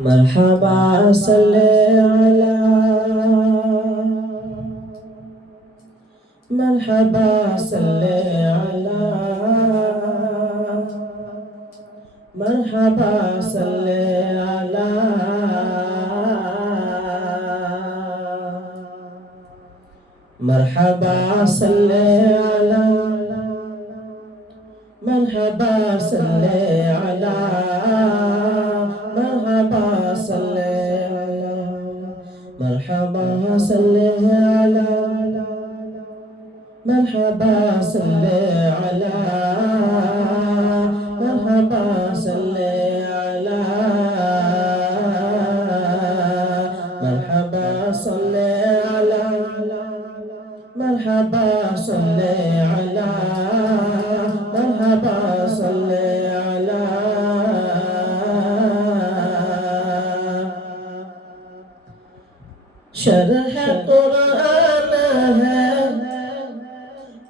مرحبا صلی علی مرحبا صلی علی مرحبا صلی علی مرحبا صلی علی مرحبا صلی علی مرحبا صلی علی مرحبا صلی علی مرحبا صلی علی مرحبا صلی علی مرحبا صلی علی مرحبا صلی علی مرحبا صلی علی شرح قرآن ہے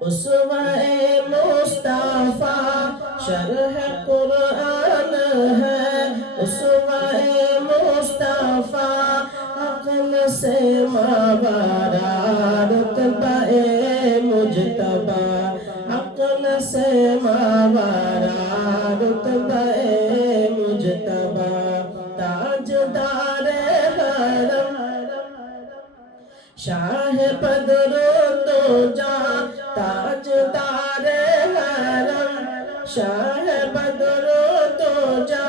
اسوہ مصطفیٰ شرح قرآن ہے اسوہ مصطفیٰ عقل سے مابارا رتبہ مجتبی عقل سے مابارا رتبہ مجتبی تاجدار حرم شاہ بدر تو جا تاجدار حرم شاہ بدر تو جا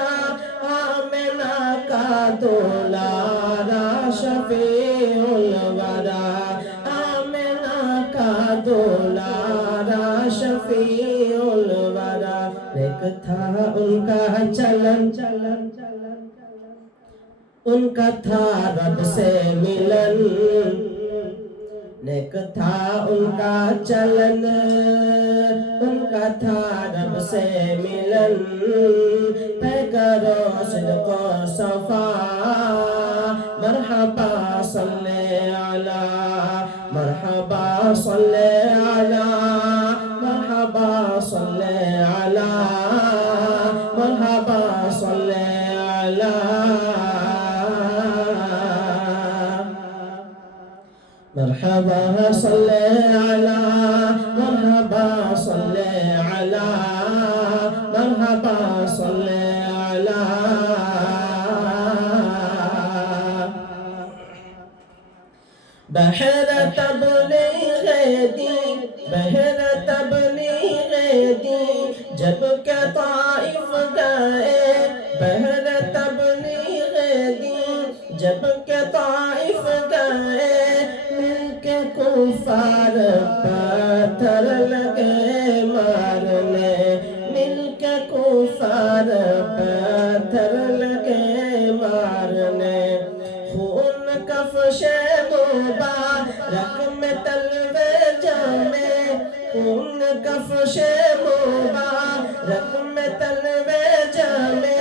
آمنہ کا دولارا شفیع الورا آمنہ کا دولارا شفیع الورا ایک تھا ان کا چلن ان کا تھا رب سے ملن نیک تھا ان کا چلن ان کا تھا رب سے ملن پیکرو صدق و صفا مرحبا صلی علی مرحبا صلی علی مرحبا صلی علی مرحبا صلی علی مرحبا صلی علی مرحبا صلی علی مرحبا صلی علی بحر تبلیغ دین بحر تبلیغ دین جب کہ طائف گئے بحر تبلیغ دین جب کہ طائف گئے کفار پتھر لگے مارنے مل کے کفار پتھر لگے مارنے خون کفش مبارک میں تلوے جامے خون کفش مبارک میں تلوے جامے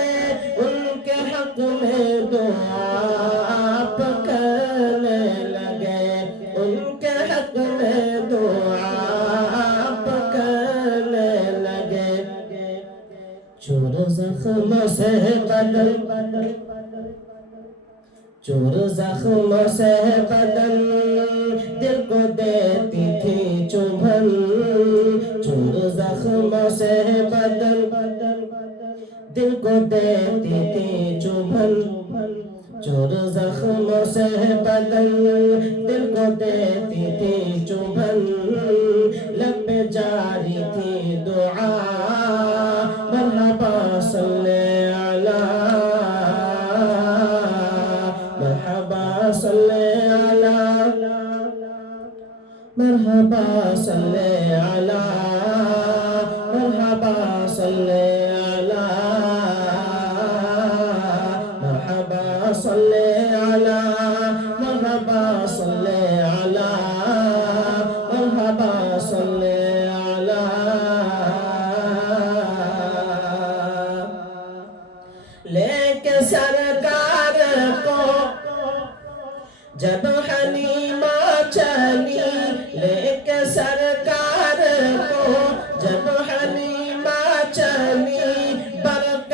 ان کے حق میں دعا آپ کرنے لگے ان کے حق میں دعا آپ کرنے لگے چور زخموں سے بدن چور زخموں سے بدن دل کو دیتی تھی چبھن چور زخموں سے بدن دل کو دیتی تھی چبھن چور زخموں سے بدن دل کو دیتی تھی چبھن لب پہ جاری تھی دعا مرحبا صلی علی مرحبا صلی علی مرحبا صلی علی مرحبا صلی علی مرحبا صلی علی مرحبا صلی علی مرحبا صلی علی لے کے سرکار کو جب حلیمہ چلی لے کے سرکار کو جب حلیمہ چلی برق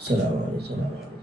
السلام عليكم.